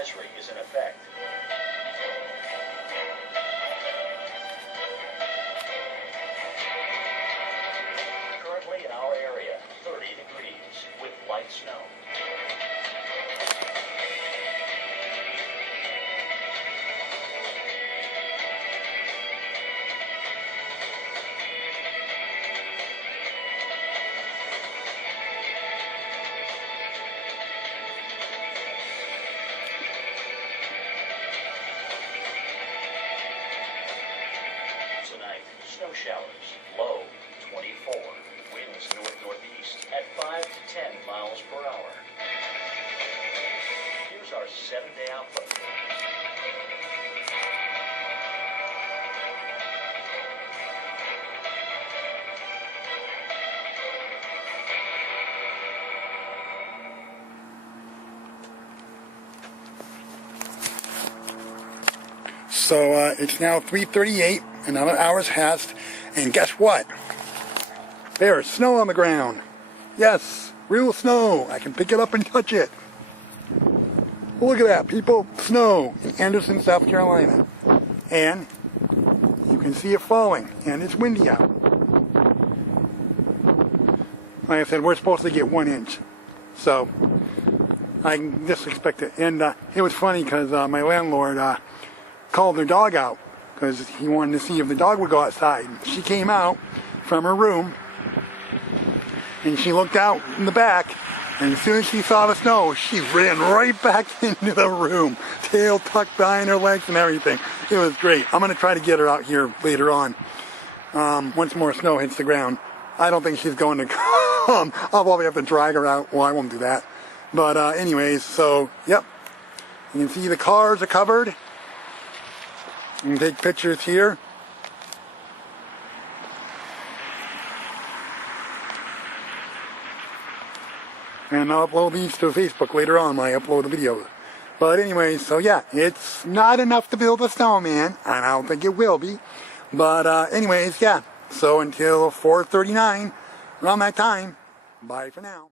advisory is in effect. Currently in our area, 30 degrees with light snow. Tonight, snow showers, low 24, winds north-northeast at 5 to 10 miles per hour. Here's our 7-day outlook. So it's now 3:38, another hour's passed, and guess what? There's snow on the ground. Yes, real snow. I can pick it up and touch it. Look at that, people. Snow in Anderson, South Carolina. And you can see it falling, and it's windy out. Like I said, we're supposed to get 1 inch. So I can just expect it. And it was funny because my landlord called their dog out because he wanted to see if the dog would go outside. She came out from her room and she looked out in the back, and as soon as she saw the snow, she ran right back into the room, tail tucked behind her legs and everything. It was great. I'm going to try to get her out here later on once more snow hits the ground. I don't think she's going to come. I'll probably have to drag her out. Well, I won't do that. But anyways, so yep, you can see the cars are covered. You can take pictures here. And I'll upload these to Facebook later on when I upload the videos. But anyways, so yeah, it's not enough to build a snowman, and I don't think it will be. But anyways, yeah. So until 4:39, around that time, bye for now.